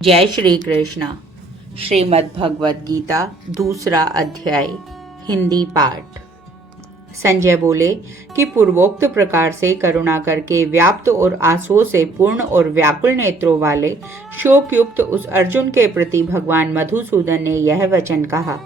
जय श्री कृष्णा। श्रीमद् भगवद गीता दूसरा अध्याय हिंदी पाठ। संजय बोले कि पूर्वोक्त प्रकार से करुणा करके व्याप्त और आंसुओं से पूर्ण और व्याकुल नेत्रों वाले शोक युक्त उस अर्जुन के प्रति भगवान मधुसूदन ने यह वचन कहा,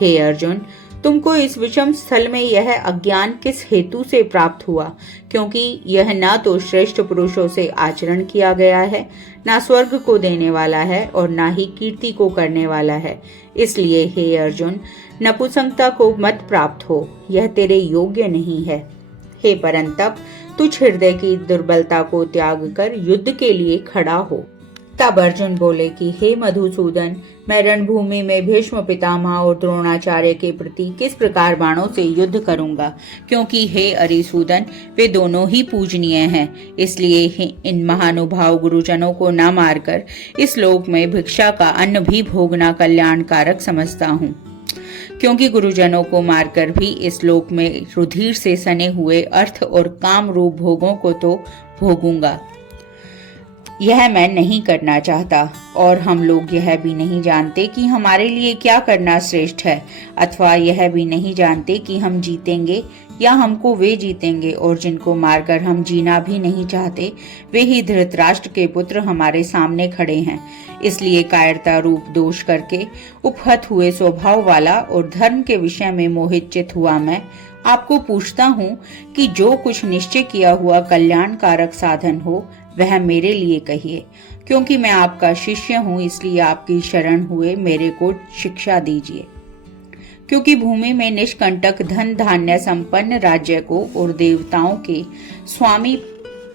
हे अर्जुन, तुमको इस विषम स्थल में यह अज्ञान किस हेतु से प्राप्त हुआ? क्योंकि यह न तो श्रेष्ठ पुरुषों से आचरण किया गया है, न स्वर्ग को देने वाला है और न ही कीर्ति को करने वाला है। इसलिए हे अर्जुन, नपुंसकता को मत प्राप्त हो, यह तेरे योग्य नहीं है। हे परंतप, तुझ हृदय की दुर्बलता को त्याग कर युद्ध के लिए खड़ा हो। तब अर्जुन बोले कि हे मधुसूदन, मैं रणभूमि में भीष्म पितामह और द्रोणाचार्य के प्रति किस प्रकार बाणों से युद्ध करूंगा? क्योंकि हे अरिसूदन, वे दोनों ही पूजनीय हैं। इसलिए इन महानुभाव गुरुजनों को न मारकर इस लोक में भिक्षा का अन्न भी भोगना कल्याणकारक समझता हूँ। क्योंकि गुरुजनों को मारकर भी इस लोक में रुधिर से सने हुए अर्थ और काम रूप भोगों को तो भोगूंगा। यह मैं नहीं करना चाहता, और हम लोग यह भी नहीं जानते कि हमारे लिए क्या करना श्रेष्ठ है, अथवा यह भी नहीं जानते कि हम जीतेंगे या हमको वे जीतेंगे, और जिनको मारकर हम जीना भी नहीं चाहते, वे ही धृतराष्ट्र के पुत्र हमारे सामने खड़े हैं। इसलिए कायरता रूप दोष करके उपहत हुए स्वभाव वाला और धर्म के विषय में मोहित चित हुआ मैं आपको पूछता हूँ कि जो कुछ निश्चय किया हुआ कल्याणकारक साधन हो वह मेरे लिए कहिए। क्योंकि मैं आपका शिष्य हूँ, इसलिए आपकी शरण हुए मेरे को शिक्षा दीजिए। क्योंकि भूमि में निष्कंटक धन धान्य संपन्न राज्य को और देवताओं के स्वामी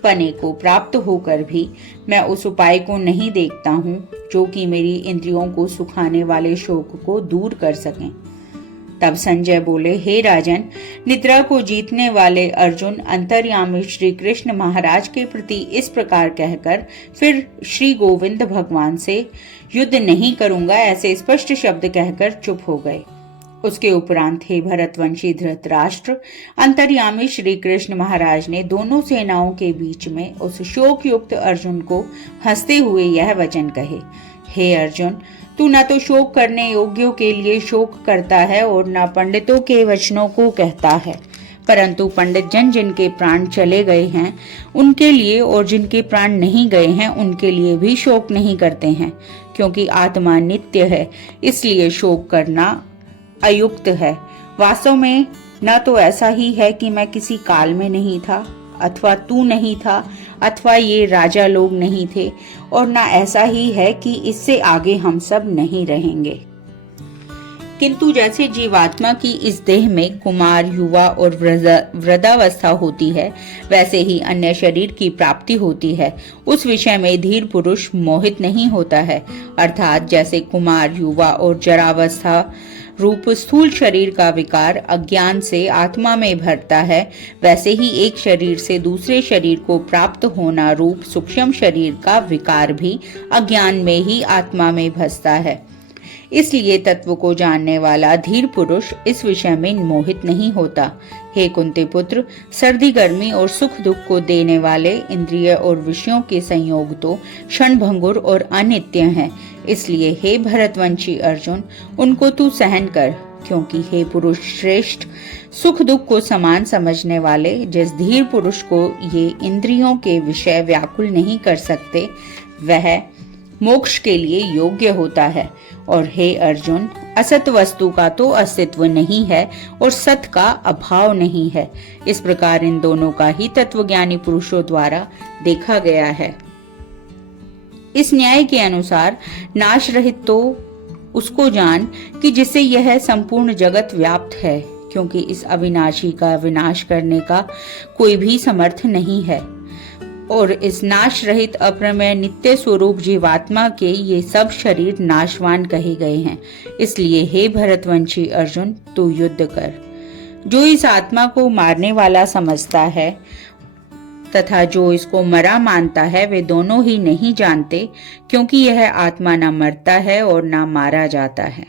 पने को प्राप्त होकर भी मैं उस उपाय को नहीं देखता हूँ जो कि मेरी इंद्रियों को सुखाने वाले शोक को दूर कर सकें। तब संजय बोले, हे राजन, निद्रा को जीतने वाले अर्जुन अंतर्यामी श्री कृष्ण महाराज के प्रति इस प्रकार कहकर फिर श्री गोविंद भगवान से युद्ध नहीं करूंगा ऐसे स्पष्ट शब्द कहकर चुप हो गए। उसके उपरांत हे भरतवंशी धृतराष्ट्र, अंतर्यामी श्री कृष्ण महाराज ने दोनों सेनाओं के बीच में उस शोक युक्त अर्जुन को हंसते हुए यह वचन कहे, हे अर्जुन, तू न तो शोक करने योग्यों के लिए शोक करता है और न पंडितों के वचनों को कहता है, परंतु पंडित जन जिनके प्राण चले गए हैं उनके लिए और जिनके प्राण नहीं गए हैं उनके लिए भी शोक नहीं करते हैं। क्योंकि आत्मा नित्य है, इसलिए शोक करना अयुक्त है। वास्तव में न तो ऐसा ही है कि मैं किसी काल में नहीं था, अथवा तू नहीं था, अथवा ये राजा लोग नहीं थे, और न ऐसा ही है कि इससे आगे हम सब नहीं रहेंगे। किंतु जैसे जीवात्मा की इस देह में कुमार, युवा और वृद्धावस्था होती है, वैसे ही अन्य शरीर की प्राप्ति होती है। उस विषय में धीर पुरुष मोहित नहीं होता है। अर्थात जैसे कुमार, युवा और जरावस्था रूप स्थूल शरीर का विकार अज्ञान से आत्मा में भरता है, वैसे ही एक शरीर से दूसरे शरीर को प्राप्त होना रूप सूक्ष्म शरीर का विकार भी अज्ञान में ही आत्मा में भसता है। इसलिए तत्व को जानने वाला धीर पुरुष इस विषय में मोहित नहीं होता। हे कुंती पुत्र, सर्दी गर्मी और सुख दुख को देने वाले इंद्रिय और विषयों के संयोग तो क्षणभंगुर और अनित्य हैं। इसलिए हे भरतवंशी अर्जुन, उनको तू सहन कर। क्योंकि हे पुरुष श्रेष्ठ, सुख दुख को समान समझने वाले जिस धीर पुरुष को ये इंद्रियों के विषय व्याकुल नहीं कर सकते, वह मोक्ष के लिए योग्य होता है। और हे अर्जुन, असत वस्तु का तो अस्तित्व नहीं है और सत का अभाव नहीं है। इस प्रकार इन दोनों का ही तत्वज्ञानी पुरुषों द्वारा देखा गया है। इस न्याय के अनुसार नाश रहित तो उसको जान कि जिससे यह संपूर्ण जगत व्याप्त है, क्योंकि इस अविनाशी का विनाश करने का कोई भी समर्थ नहीं है। और इस नाश रहित अप्रमेय नित्य स्वरूप जीवात्मा के ये सब शरीर नाशवान कहे गए हैं। इसलिए हे भरतवंशी अर्जुन, तू युद्ध कर। जो इस आत्मा को मारने वाला समझता है तथा जो इसको मरा मानता है, वे दोनों ही नहीं जानते, क्योंकि यह आत्मा न मरता है और न मारा जाता है।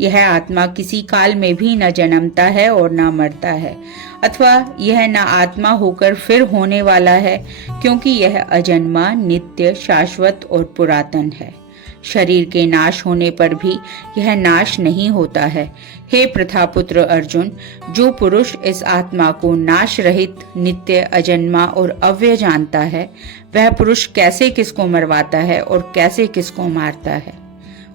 यह आत्मा किसी काल में भी न जन्मता है और न मरता है। अथवा यह न आत्मा होकर फिर होने वाला है, क्योंकि यह अजन्मा, नित्य, शाश्वत और पुरातन है। शरीर के नाश होने पर भी यह नाश नहीं होता है। हे प्रथापुत्र अर्जुन, जो पुरुष इस आत्मा को नाश रहित, नित्य, अजन्मा और अव्यय जानता है, वह पुरुष कैसे किसको मरवाता है और कैसे किसको मारता है।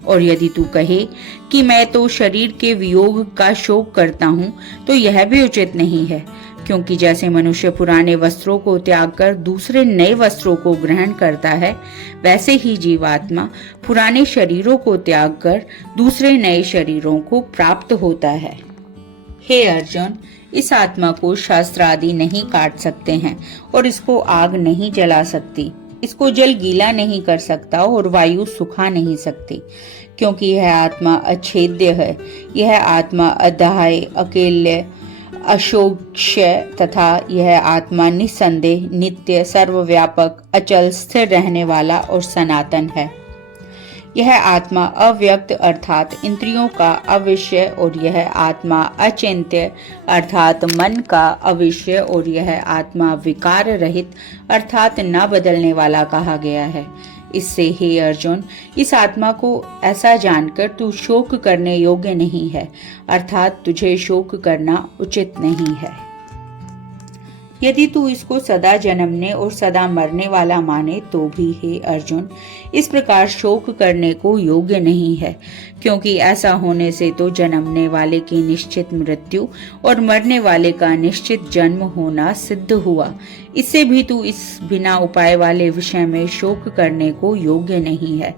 और यदि तू कहे कि मैं तो शरीर के वियोग का शोक करता हूँ, तो यह भी उचित नहीं है, क्योंकि जैसे मनुष्य पुराने वस्त्रों को त्याग कर दूसरे नए वस्त्रों को ग्रहण करता है, वैसे ही जीवात्मा पुराने शरीरों को त्याग कर दूसरे नए शरीरों को प्राप्त होता है। हे अर्जुन, इस आत्मा को शस्त्र आदि नहीं काट सकते हैं और इसको आग नहीं जला सकती। इसको जल गीला नहीं कर सकता और वायु सुखा नहीं सकती, क्योंकि यह आत्मा अछेद्य है। यह आत्मा अदाह्य, अकेल्य, अशोक्ष्य तथा यह आत्मा निस्संदेह, नित्य, सर्वव्यापक, अचल, स्थिर रहने वाला और सनातन है। यह आत्मा अव्यक्त अर्थात इंद्रियों का अविषय और यह आत्मा अचिंत्य अर्थात मन का अविषय और यह आत्मा विकार रहित अर्थात न बदलने वाला कहा गया है। इससे हे अर्जुन, इस आत्मा को ऐसा जानकर तू शोक करने योग्य नहीं है, अर्थात तुझे शोक करना उचित नहीं है। यदि तू इसको सदा जन्मने और सदा मरने वाला माने तो भी हे अर्जुन, इस प्रकार शोक करने को योग्य नहीं है, क्योंकि ऐसा होने से तो जन्मने वाले की निश्चित मृत्यु और मरने वाले का निश्चित जन्म होना सिद्ध हुआ। इससे भी तू इस बिना उपाय वाले विषय में शोक करने को योग्य नहीं है।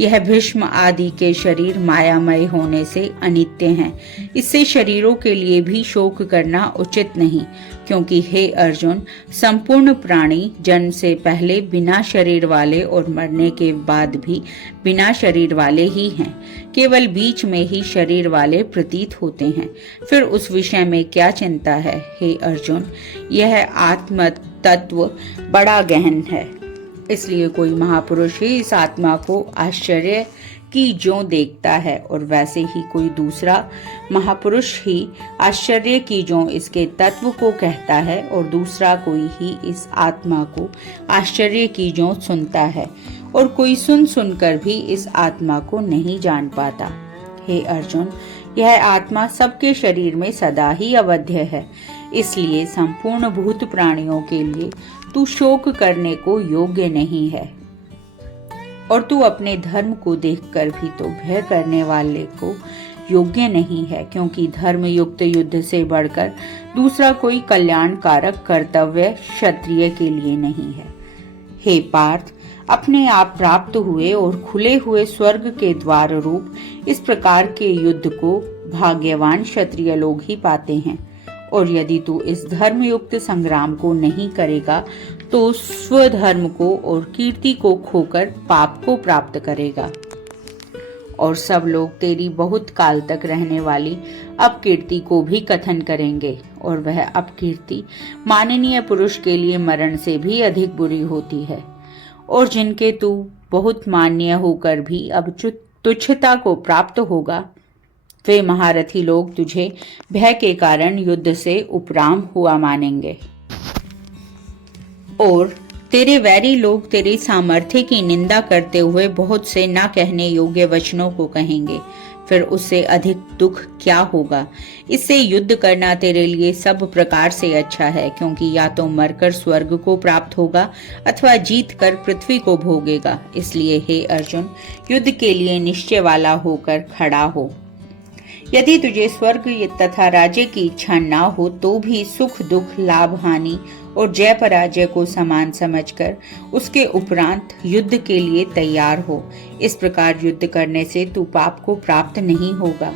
यह भीष्म आदि के शरीर मायामय होने से अनित्य हैं। इससे शरीरों के लिए भी शोक करना उचित नहीं, क्योंकि हे अर्जुन, संपूर्ण प्राणी जन्म से पहले बिना शरीर वाले और मरने के बाद भी बिना शरीर वाले ही हैं। केवल बीच में ही शरीर वाले प्रतीत होते हैं। फिर उस विषय में क्या चिंता है हे अर्जुन? यह आत्म तत्व बड़ा गहन है, इसलिए कोई महापुरुष ही इस आत्मा को आश्चर्य की ज्यों देखता है और वैसे ही कोई दूसरा महापुरुष ही आश्चर्य की ज्यों इसके तत्व को कहता है और दूसरा कोई ही इस आत्मा को आश्चर्य की ज्यों सुनता है और कोई सुन सुनकर भी इस आत्मा को नहीं जान पाता। हे अर्जुन, यह आत्मा सबके शरीर में सदा ही अवध्य है, इसलिए संपूर्ण भूत प्राणियों के लिए तू शोक करने को योग्य नहीं है। और तू अपने धर्म को देखकर भी तो भय करने वाले को योग्य नहीं है, क्योंकि धर्म युक्त युद्ध से बढ़कर दूसरा कोई कल्याणकारक कर्तव्य क्षत्रिय के लिए नहीं है। हे पार्थ, अपने आप प्राप्त हुए और खुले हुए स्वर्ग के द्वार रूप इस प्रकार के युद्ध को भाग्यवान क्षत्रिय लोग ही पाते हैं। और यदि तू इस धर्मयुक्त संग्राम को नहीं करेगा तो स्वधर्म को और कीर्ति को खोकर पाप को प्राप्त करेगा और सब लोग तेरी बहुत काल तक रहने वाली अपकीर्ति को भी कथन करेंगे, और वह अपकीर्ति माननीय पुरुष के लिए मरण से भी अधिक बुरी होती है। और जिनके तू बहुत मान्य होकर भी अब तुच्छता को प्राप्त होगा, वे महारथी लोग तुझे भय के कारण युद्ध से उपराम हुआ मानेंगे और तेरे वैरी लोग तेरे सामर्थ्य की निंदा करते हुए बहुत से न कहने योग्य वचनों को कहेंगे। फिर उससे अधिक दुख क्या होगा? इससे युद्ध करना तेरे लिए सब प्रकार से अच्छा है, क्योंकि या तो मरकर स्वर्ग को प्राप्त होगा अथवा जीत कर पृथ्वी को भोगेगा। इसलिए हे अर्जुन, युद्ध के लिए निश्चय वाला होकर खड़ा हो। यदि तुझे स्वर्ग तथा राज्य की इच्छा न हो तो भी सुख दुख, लाभ हानि और जय पराजय को समान समझकर उसके उपरांत युद्ध के लिए तैयार हो। इस प्रकार युद्ध करने से तू पाप को प्राप्त नहीं होगा।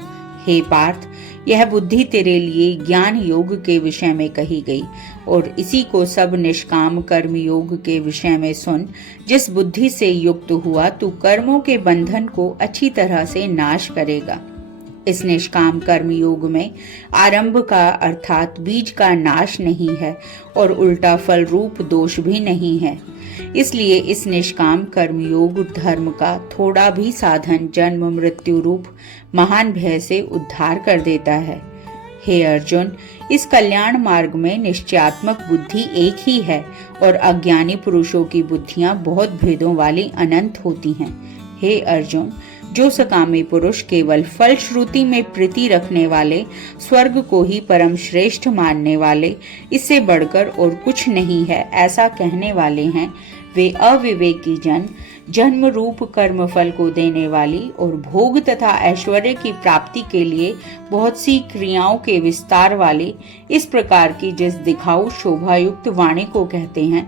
हे पार्थ, यह बुद्धि तेरे लिए ज्ञान योग के विषय में कही गई और इसी को सब निष्काम कर्म योग के विषय में सुन। जिस बुद्धि से युक्त हुआ तू कर्मों के बंधन को अच्छी तरह से नाश करेगा। इस निष्काम कर्म योग में आरंभ का अर्थात बीज का नाश नहीं है और उल्टा फल रूप दोष भी नहीं है। इसलिए इस निष्काम कर्म योग धर्म का थोड़ा भी साधन जन्म मृत्यु रूप महान भय से उद्धार कर देता है। हे अर्जुन, इस कल्याण मार्ग में निश्चयात्मक बुद्धि एक ही है और अज्ञानी पुरुषों की बुद्धियां बहुत भेदों वाली अनंत होती हैं। हे अर्जुन, जो सकामी पुरुष केवल फल श्रुति में प्रीति रखने वाले, स्वर्ग को ही परम श्रेष्ठ मानने वाले, इससे बढ़कर और कुछ नहीं है ऐसा कहने वाले हैं, वे अविवेकी जन जन्म रूप कर्म फल को देने वाली और भोग तथा ऐश्वर्य की प्राप्ति के लिए बहुत सी क्रियाओं के विस्तार वाली इस प्रकार की जिस दिखाऊ शोभायुक्त वाणी को कहते हैं,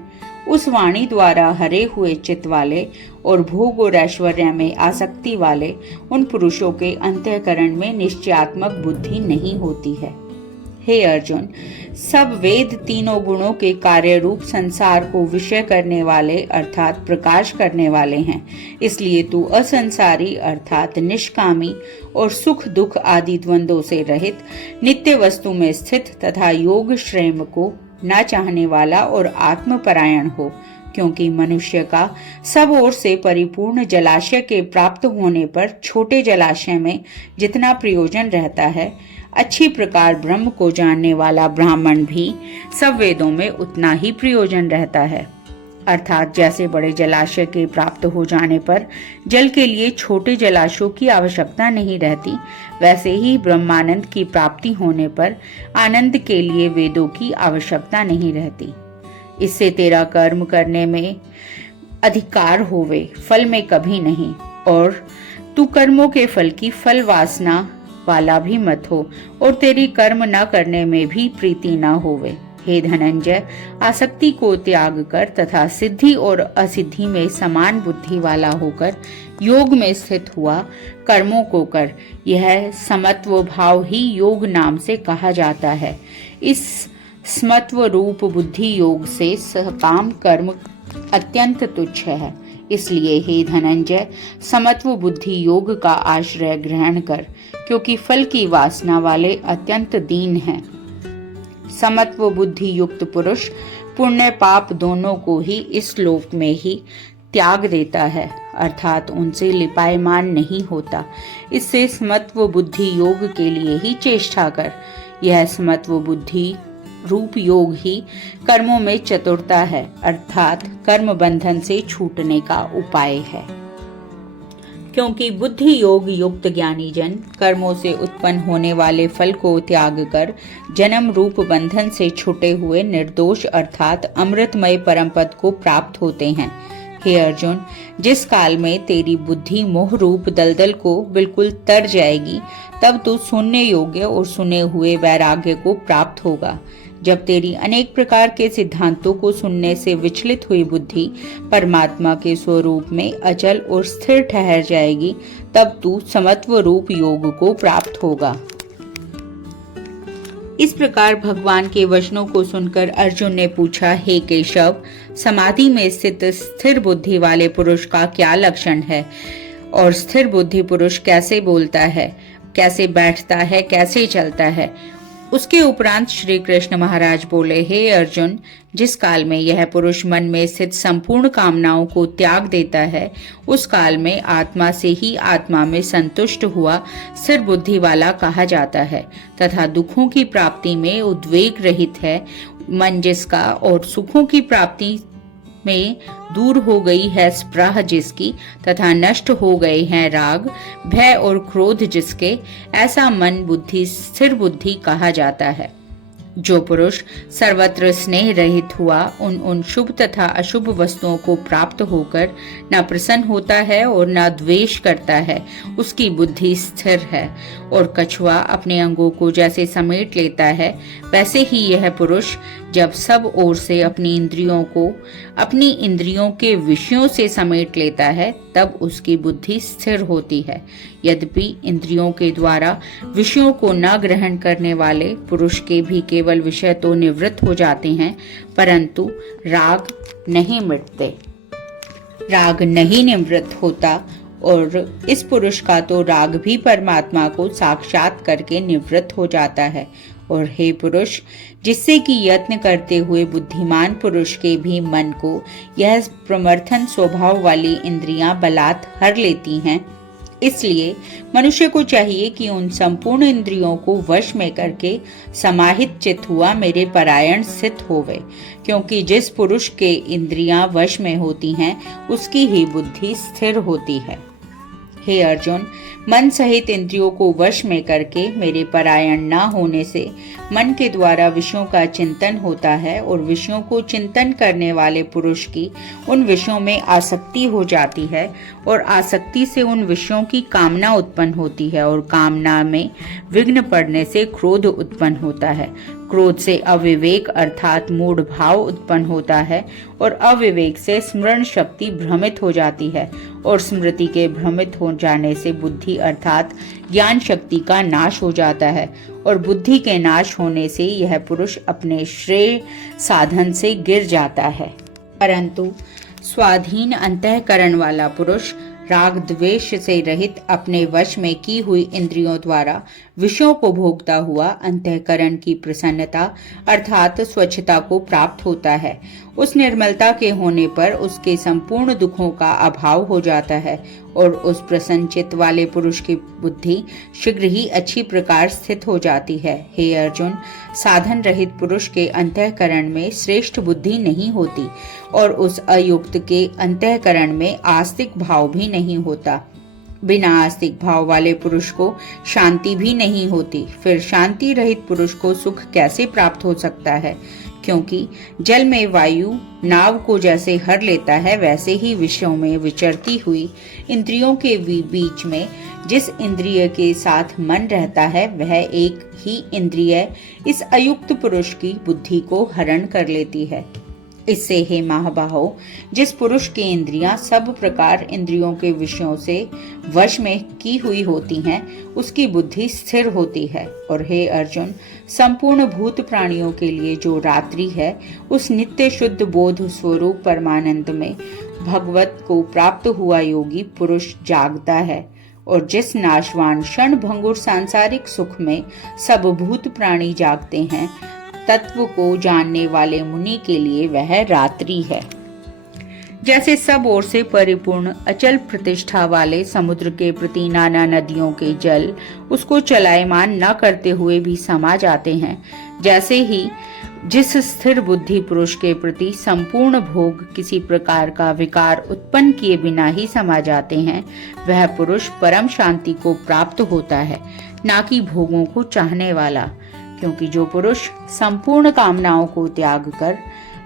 उस वाणी द्वारा हरे हुए चित्त वाले और भोग और ऐश्वर्य में आसक्ति वाले उन पुरुषों के अंतःकरण में निश्चयात्मक बुद्धि नहीं होती है। हे अर्जुन, सब वेद तीनों गुणों के कार्य रूप संसार को विषय करने वाले अर्थात प्रकाश करने वाले हैं। इसलिए तू असंसारी अर्थात निष्कामी और सुख दुख आदि द्वंद्वों से रहित, नित्य वस्तु में स्थित तथा योग श्रेम को न चाहने वाला और आत्मपरायण हो, क्योंकि मनुष्य का सब ओर से परिपूर्ण जलाशय के प्राप्त होने पर छोटे जलाशय में जितना प्रयोजन रहता है, अच्छी प्रकार ब्रह्म को जानने वाला ब्राह्मण भी सब वेदों में उतना ही प्रयोजन रहता है। अर्थात जैसे बड़े जलाशय के प्राप्त हो जाने पर जल के लिए छोटे जलाशयों की आवश्यकता नहीं रहती, वैसे ही ब्रह्मानंद की प्राप्ति होने पर आनंद के लिए वेदों की आवश्यकता नहीं रहती। इससे तेरा कर्म करने में अधिकार होवे, फल में कभी नहीं, और तू कर्मों के फल की फल वासना वाला भी मत हो और तेरी कर्म न करने में भी प्रीति न होवे। हे धनंजय, आसक्ति को त्याग कर तथा सिद्धि और असिद्धि में समान बुद्धि वाला होकर योग में स्थित हुआ कर्मों को कर। यह समत्व भाव ही योग नाम से कहा जाता है। इस समत्व रूप बुद्धि योग से सकाम कर्म अत्यंत तुच्छ है। इसलिए हे धनंजय, समत्व बुद्धि योग का आश्रय ग्रहण कर, क्योंकि फल की वासना वाले अत्यंत दीन हैं। समत्व बुद्धि युक्त पुरुष पुण्य पाप दोनों को ही इस लोक में ही त्याग देता है, अर्थात उनसे लिपायमान नहीं होता। इससे समत्व बुद्धि योग के लिए ही चेष्टा कर। यह समत्व बुद्धि रूप योग ही कर्मों में चतुरता है, अर्थात कर्म बंधन से छूटने का उपाय है। क्योंकि बुद्धि योग युक्त ज्ञानी जन कर्मों से उत्पन्न होने वाले फल को त्याग कर जन्म रूप बंधन से छूटे हुए निर्दोष अर्थात अमृतमय परम पद को प्राप्त होते हैं। हे अर्जुन, जिस काल में तेरी बुद्धि मोह रूप दलदल को बिल्कुल तर जाएगी, तब तू सुनने योग्य और सुने हुए वैराग्य को प्राप्त होगा। जब तेरी अनेक प्रकार के सिद्धांतों को सुनने से विचलित हुई बुद्धि परमात्मा के स्वरूप में अचल और स्थिर ठहर जाएगी, तब तू समत्व रूप योग को प्राप्त होगा। इस प्रकार भगवान के वचनों को सुनकर अर्जुन ने पूछा, हे केशव, समाधि में स्थित स्थिर बुद्धि वाले पुरुष का क्या लक्षण है और स्थिर बुद्धि पुरुष कैसे बोलता है, कैसे बैठता है, कैसे चलता है? उसके उपरांत श्री कृष्ण महाराज बोले, हे अर्जुन, जिस काल में यह पुरुष मन में स्थित संपूर्ण कामनाओं को त्याग देता है, उस काल में आत्मा से ही आत्मा में संतुष्ट हुआ स्थिर बुद्धि वाला कहा जाता है, तथा दुखों की प्राप्ति में उद्वेग रहित है मन जिसका, और सुखों की प्राप्ति में दूर हो गई है स्पृह जिसकी, तथा नष्ट हो गए हैं राग, भय और क्रोध जिसके, ऐसा मन बुद्धि स्थिर बुद्धि कहा जाता है। जो पुरुष सर्वत्र स्नेह रहित हुआ उन शुभ तथा अशुभ वस्तुओं को प्राप्त होकर न प्रसन्न होता है और न द्वेष करता है, उसकी बुद्धि स्थिर है। और कछुआ अपने अंगों को जैसे समेट लेता है, वैसे ही यह पुरुष जब सब ओर से अपनी इंद्रियों के विषयों से समेट लेता है, तब उसकी बुद्धि स्थिर होती है। यद्यपि इंद्रियों के द्वारा विषयों को न ग्रहण करने वाले पुरुष के भी केवल विषय तो निवृत्त हो जाते हैं, परंतु राग नहीं मिटते, राग नहीं निवृत्त होता, और इस पुरुष का तो राग भी परमात्मा को साक्षात करके निवृत्त हो जाता है। और हे पुरुष, जिससे कि यत्न करते हुए बुद्धिमान पुरुष के भी मन को यह प्रमथन स्वभाव वाली इंद्रियां बलात् हर लेती हैं, इसलिए मनुष्य को चाहिए कि उन संपूर्ण इंद्रियों को वश में करके समाहित चित हुआ मेरे परायण स्थित होवे, क्योंकि जिस पुरुष के इंद्रियां वश में होती हैं उसकी ही बुद्धि स्थिर होती है। हे अर्जुन, मन सहित इंद्रियों को वश में करके मेरे परायण न होने से मन के द्वारा विषयों का चिंतन होता है और विषयों को चिंतन करने वाले पुरुष की उन विषयों में आसक्ति हो जाती है और आसक्ति से उन विषयों की कामना उत्पन्न होती है और कामना में विघ्न पड़ने से क्रोध उत्पन्न होता है। क्रोध से अविवेक अर्थात मूढ़ भाव उत्पन्न होता है और अविवेक से स्मरण शक्ति भ्रमित हो जाती है और स्मृति के भ्रमित हो जाने से बुद्धि अर्थात ज्ञान शक्ति का नाश हो जाता है और बुद्धि के नाश होने से यह पुरुष अपने श्रेय साधन से गिर जाता है। परंतु स्वाधीन अंतःकरण वाला पुरुष राग द्वेष से रहित अपने वश में की हुई इंद्रियों द्वारा विषयों को भोगता हुआ अंतःकरण की प्रसन्नता अर्थात स्वच्छता को प्राप्त होता है। उस निर्मलता के होने पर उसके संपूर्ण दुखों का अभाव हो जाता है और उस प्रसन्नचित्त वाले पुरुष की बुद्धि शीघ्र ही अच्छी प्रकार स्थित हो जाती है। हे अर्जुन, साधन रहित पुरुष के अंतःकरण में श्रेष्ठ बुद्धि नहीं होती और उस अयुक्त के अंतःकरण में आस्तिक भाव भी नहीं होता। बिना आस्तिक भाव वाले पुरुष को शांति भी नहीं होती। फिर शांति रहित पुरुष को सुख कैसे प्राप्त हो सकता है? क्योंकि जल में वायु नाव को जैसे हर लेता है वैसे ही विषयों में विचरती हुई इंद्रियों के बीच में जिस इंद्रिय के साथ मन रहता है वह एक ही इंद्रिय इस अयुक्त पुरुष की बुद्धि को हरण कर लेती है। इससे हे महाबाहो, जिस पुरुष की इंद्रियां सब प्रकार इंद्रियों के विषयों से वश में की हुई होती हैं उसकी बुद्धि स्थिर होती है। और हे अर्जुन, संपूर्ण भूत प्राणियों के लिए जो रात्रि है उस नित्य शुद्ध बोध स्वरूप परमानंद में भगवत को प्राप्त हुआ योगी पुरुष जागता है और जिस नाशवान क्षण भंगुर सांसारिक सुख में सब भूत प्राणी जागते हैं तत्व को जानने वाले मुनि के लिए वह रात्रि है। जैसे सब ओर से परिपूर्ण अचल प्रतिष्ठा वाले समुद्र के प्रति नाना नदियों के जल उसको चलायमान न करते हुए भी समा जाते हैं, जैसे ही जिस स्थिर बुद्धि पुरुष के प्रति संपूर्ण भोग किसी प्रकार का विकार उत्पन्न किए बिना ही समा जाते हैं, वह पुरुष परम शांति को प्राप्त होता है, ना कि भोगों को चाहने वाला। क्योंकि जो पुरुष संपूर्ण कामनाओं को त्याग कर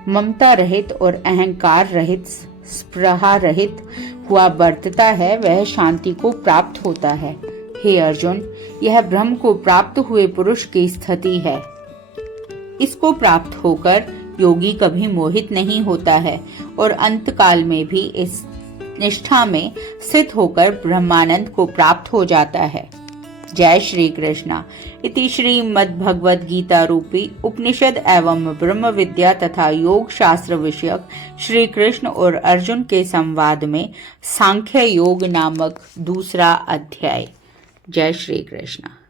ममता रहित और अहंकार रहित स्पृहा रहित हुआ बरतता है वह शांति को प्राप्त होता है। हे अर्जुन, यह ब्रह्म को प्राप्त हुए पुरुष की स्थिति है। इसको प्राप्त होकर योगी कभी मोहित नहीं होता है और अंत काल में भी इस निष्ठा में स्थित होकर ब्रह्मानंद को प्राप्त हो जाता है। जय श्री कृष्णा। इति श्रीमद् भगवद गीता रूपी उपनिषद एवं ब्रह्म विद्या तथा योग शास्त्र विषयक श्री कृष्ण और अर्जुन के संवाद में सांख्य योग नामक दूसरा अध्याय। जय श्री कृष्णा।